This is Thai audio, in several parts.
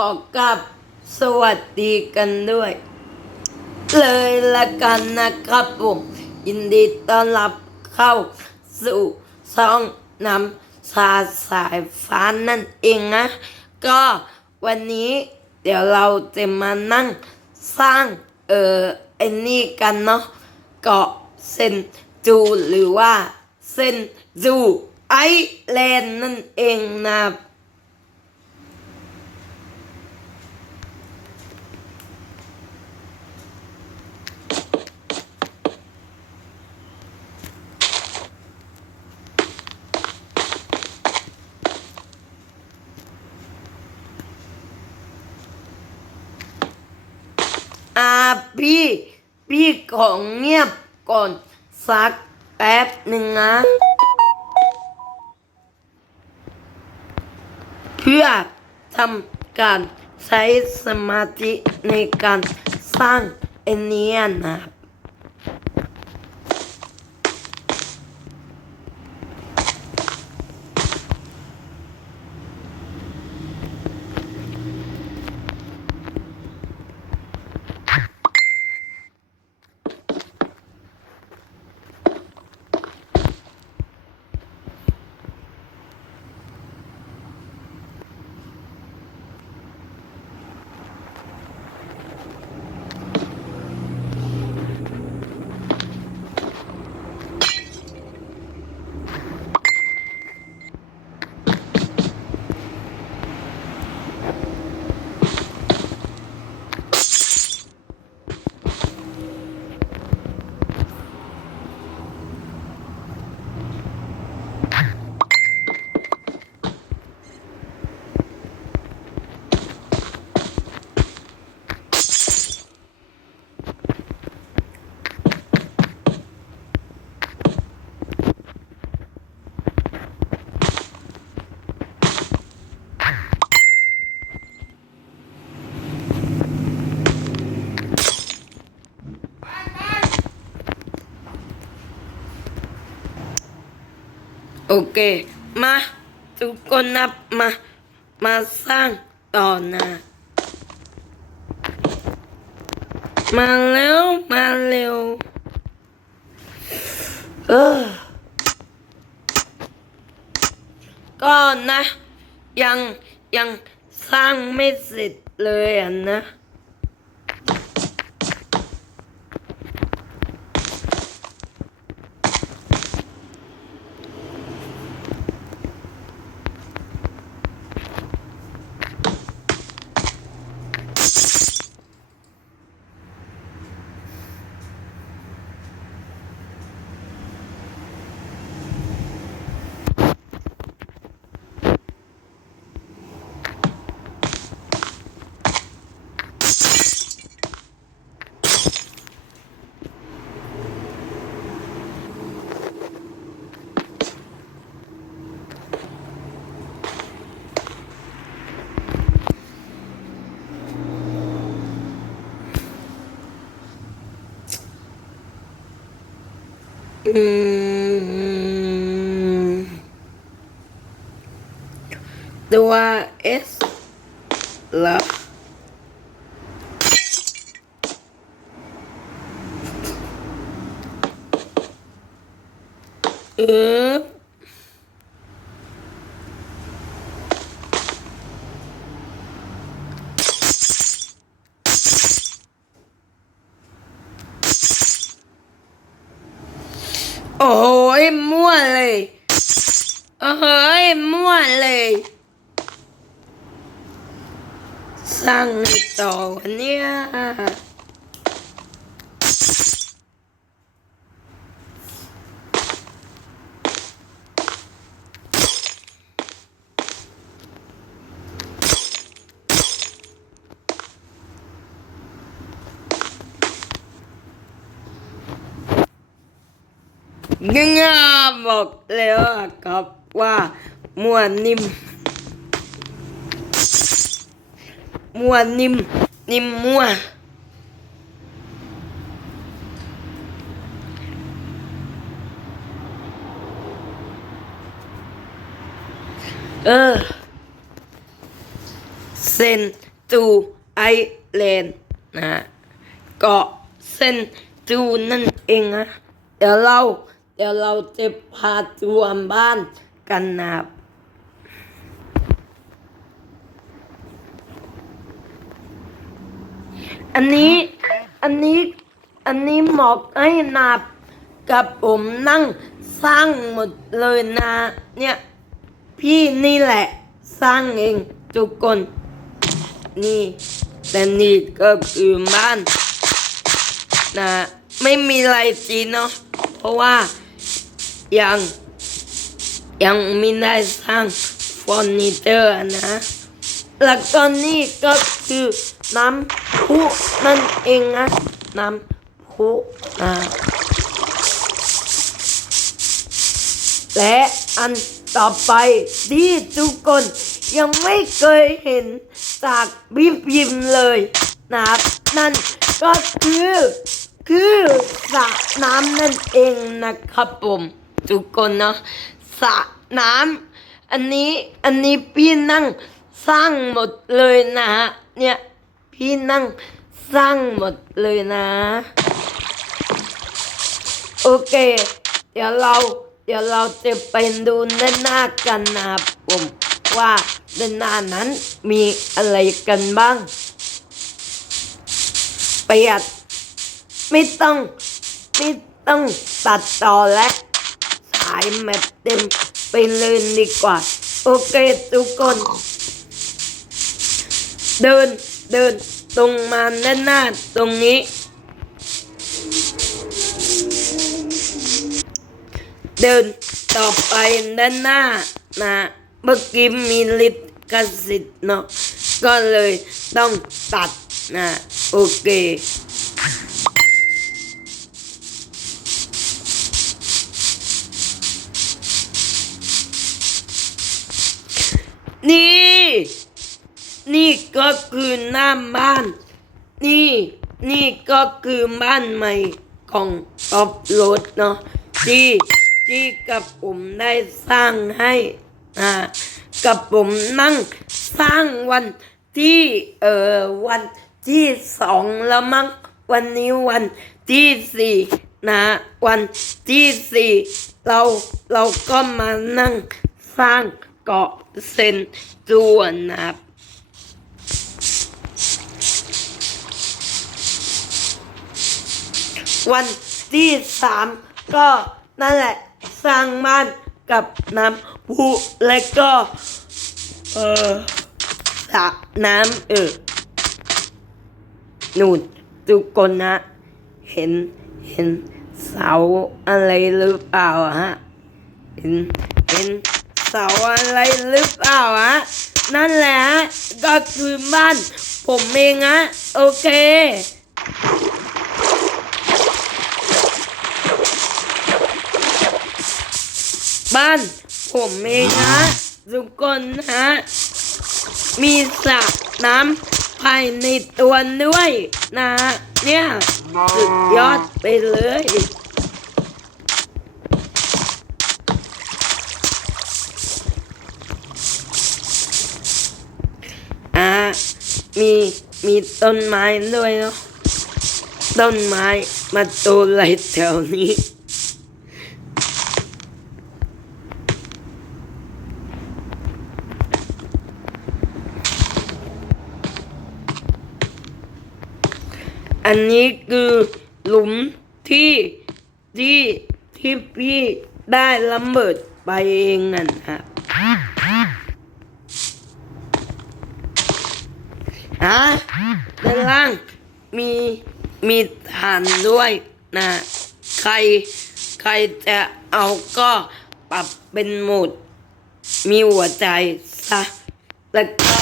ขอกลับสวัสดีกันด้วย เลยละกันนะครับผมยินดีต้อนรับเข้าสู่ช่องนำชาสายฟ้านั่นเองนะ ก็วันนี้เดี๋ยวเราจะมานั่งสร้างเออไอ้นี่กันเนาะเกาะเซนจูหรือว่าเซนจูไอแลนด์นั่นเองนะ พี่ พี่ของเงียบก่อนสักแป๊บหนึ่งนะ เพื่อทำการใช้สมาธิในการสร้างเอเนียนะครับ โอเค มาทุกคนนับมา มาสร้างต่อนะ มาเร็วมาเร็ว เออ ก็นะ ยังยังสร้างไม่เสร็จเลยอะนะ อืม ตัว S เหรอเออโอ้ยมั่วเลยเอ้ยมั่วเลย สร้างต่อวันเนี้ยยังงาบอกแล้วอะครับว่ามั่วนิ่ม มัวนิ่มนิ่มมัวเออเซนตูไอแลนด์นะเกาะเซนตูนั่นเองนะเดี๋ยวเรา เดี๋ยวเราจะพาทัวร์บ้านกันนะครับ อันนี้ อันนี้ อันนี้เหมอกให้นาบกับผมนั่งสร้างหมดเลยนะ เนี่ย พี่นี่แหละ สร้างเองทุกคนนี่แต่นี่ก็คือบ้านนะไม่มีอะไรจีนเนาะเพราะว่ายังยังไม่ได้สร้างเฟอร์นิเจอร์นะ แล้วก็นี่ก็คือน้ำพุนั่นเองนะ น้ำพุนะและอันต่อไปที่ทุกคนยังไม่เคยเห็นจากบิบยิมเลยนะครับนั่นก็คือคือสระน้ำนั่นเองนะครับผมทุกคนเนาะสระน้ำอันนี้อันนี้พี่นั่ง สร้างหมดเลยนะฮะเนี่ยพี่นั่งสร้างหมดเลยนะ โอเค เดี๋ยวเรา เดี๋ยวเราจะไปดูด้านหน้ากันนะครับผมว่าด้านหน้านั้นมีอะไรกันบ้างประหยัดไม่ต้องไม่ต้องตัดต่อและสายแมปเต็มไปเลยดีกว่า โอเคทุกคน เดินเดินตรงมาด้านหน้าตรงนี้ เดินต่อไปด้านหน้านะเมื่อกี้มีลิตกสิทธิ์เนาะก็เลยต้องตัดนะโอเคนี่ นี่ก็คือหน้าบ้าน นี่นี่ก็คือบ้านใหม่ของออฟโรดเนาะที่ที่กับผมได้สร้างให้อ่ากับผมนั่งสร้างวันที่เอ่อวันที่สองแล้วมั้งวันนี้วันที่สี่นะวันที่สี่เราเราก็มานั่งสร้างเกาะเซนตัวนะครับ วันที่สามก็นั่นแหละสร้างบ้านกับน้ำพุและก็เออสระน้ำเออนู่นทุกคนนะ เห็นเห็นเสาอะไรหรือเปล่าฮะเห็นเห็นเสาอะไรหรือเปล่าฮะนั่นแหละฮะก็คือบ้านผมเองฮะโอเค บ้าน ผมเองนะทุกคนฮะ มีสระน้ำภายในตัวด้วยนะเนี่ยสุดยอดไปเลยอ่ามีมีต้นไม้ด้วยเนาะต้นไม้มาโตอะไรแถวนี้ อันนี้คือหลุมที่ที่ที่พี่ได้ละเมิดไปเองนั่นฮะฮะด้านล่างมีมีฐานด้วยนะใครใครจะเอาก็ปรับเป็นโหมด มีหัวใจซะแล้วก็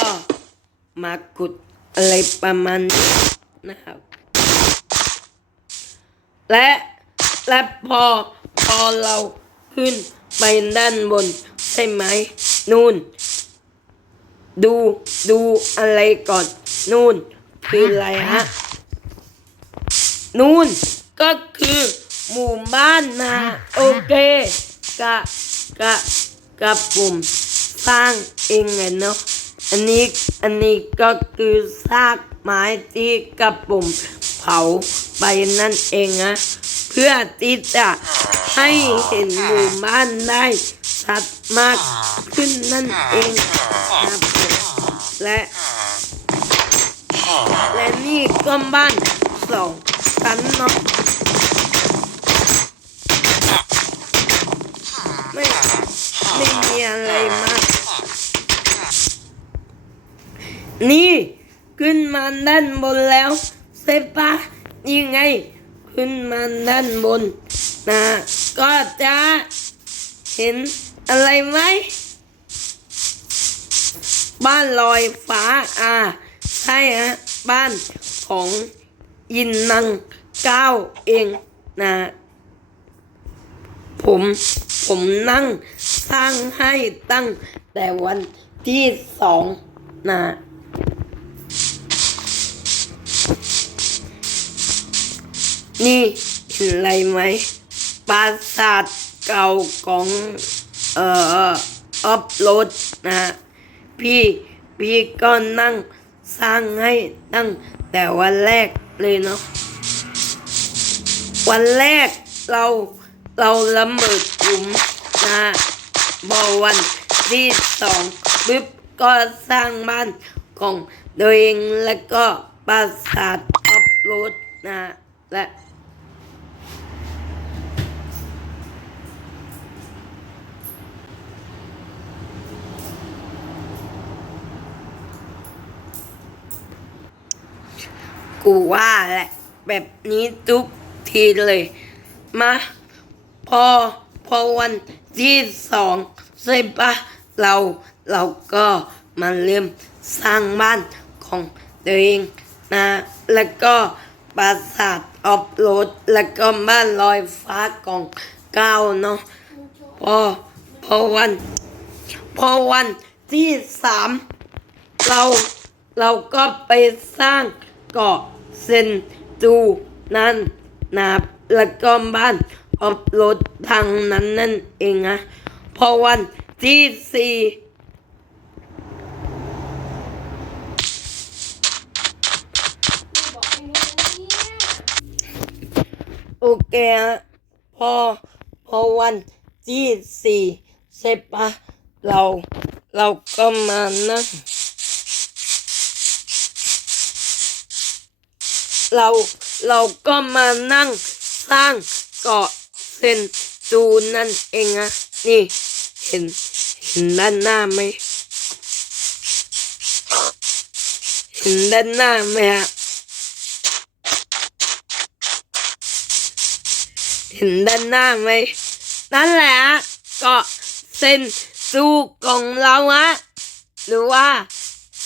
มาขุดอะไรประมาณนี้นะครับ และและพอพอเราขึ้นไปด้านบนใช่ไหมนู่น ดูดูอะไรก่อนนู่น คืออะไรฮะนู่นก็คือหมู่บ้านนะโอเคกะกะกับผมสร้างเองไงเนาะอันนี้อันนี้ก็คือซากไม้ที่กระผม เผาไปนั่นเองนะ เพื่อที่จะให้เห็นหมู่บ้านได้ชัดมากขึ้นนั่นเองครับและและนี่ก็บ้านสองชั้นเนาะไม่ไม่มีอะไรมาก นี่ขึ้นมาด้านบนแล้ว ใช่ปะนี่ไง ขึ้นมาด้านบนนะก็จะเห็นอะไรไหม บ้านลอยฟ้าอ่าใช่ฮะบ้านของยินนังเก้าเองนะผมผมนั่งสร้างให้ตั้งแต่วันที่สองนะ นี่เห็นอะไรไหมปราสาทเก่าของเอ่อออฟโรดนะพี่พี่ก็นั่งสร้างให้ตั้งแต่วันแรกเลยเนาะวันแรกเราเราละเมิดกลุ่มนะบอวันที่สองปึ๊บก็สร้างบ้านของตัวเองแล้วก็ปราสาทออฟโรดนะ และ กูว่าแหละ แบบนี้ทุกทีเลย มา พอพอวันที่สองใช่ปะเราเราก็มาเริ่มสร้างบ้านของตัวเองนะ แล้วก็ ปราสาทออฟโรดแล้วก็บ้านลอยฟ้าของเก้าเนาะพอพอวัน พอวันที่สามเราเราก็ไปสร้างเกาะเซนตูนั่นนะแล้วก็บ้านออฟโรดทางนั้นนั่นเองนะพอวันที่สี่ โอเคฮะพอพอวันที่สี่ใช่ปะเราเราก็มานั่งเราเราก็มานั่งสร้างเกาะเซนตูนั่นเองนะนี่เห็นเห็นด้านหน้าไหมเห็นด้านหน้าไหมฮะ เห็นด้านหน้าไหมนั่นแหละเกาะเซนตูของเราฮะหรือว่า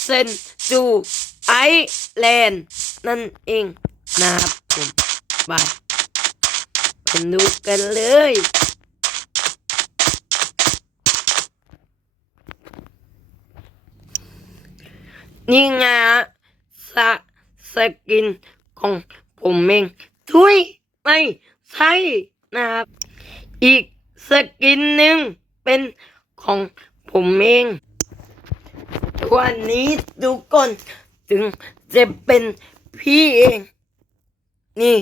เซนตูไอแลนด์นั่นเองนะครับผมบายไปดูกันเลยนี่ไงสะสกินของผมเองทุยไม่ ใช่นะครับ อีกสกินหนึ่งเป็นของผมเองวันนี้ทุกคนถึงจะเป็นพี่เอง นี่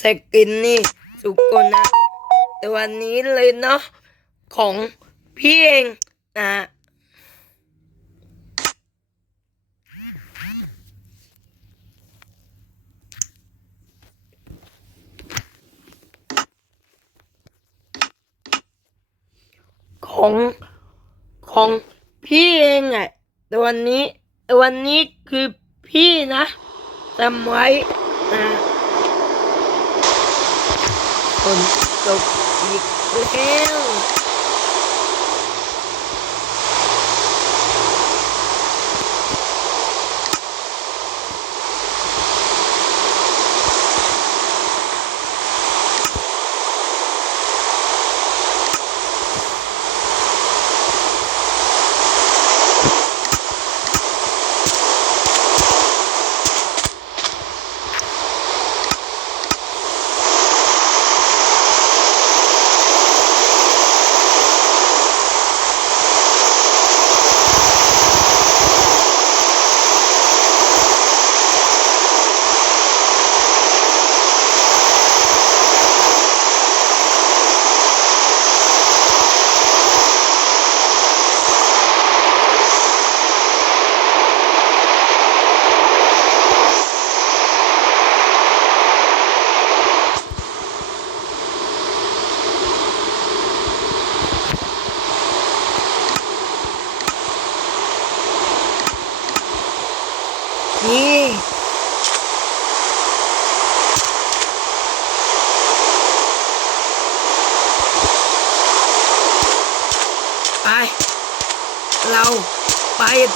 สกินนี่ทุกคนนะแต่วันนี้เลยเนาะของพี่เองนะ ของของพี่เองอะต่วันนี้ต่วันนี้คือพี่นะจำไว้นะคนตกอีกแล้ว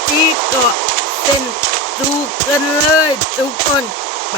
ที่เกาะเส้นดูกันเลยทุกคนไป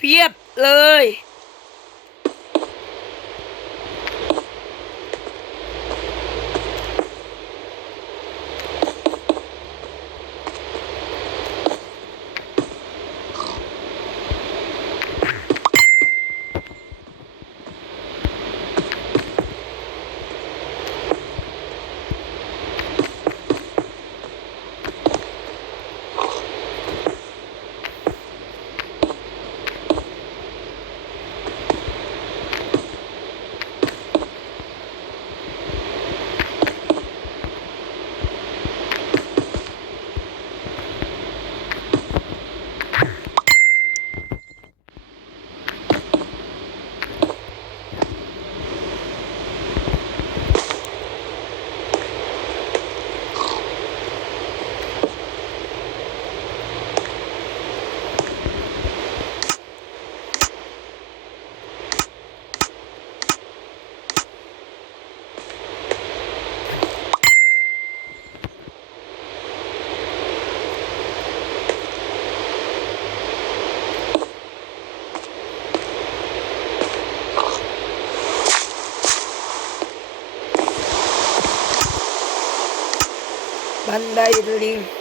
เพียบเลย บัน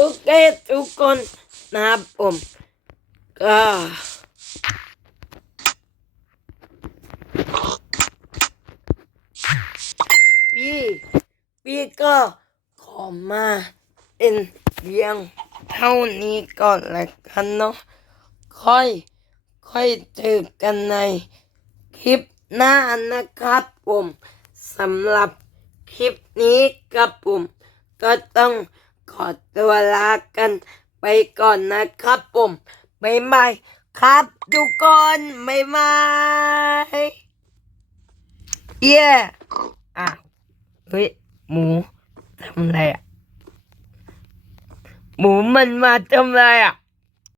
โอเคทุกคนนะครับผมก็พี่พี่ก็ขอมาเป็นเพียงเท่านี้ก่อนละกันเนาะค่อย ค่อยเจอกันในคลิปหน้านะครับผมสำหรับคลิปนี้กับผมก็ต้อง ขอตัวลากันไปก่อนนะครับผมบ๊ายบายครับทุกคนบ๊ายบายเย้อะเฮ้ยหมูทำอะไรอะหมูมันมาทำอะไรอะ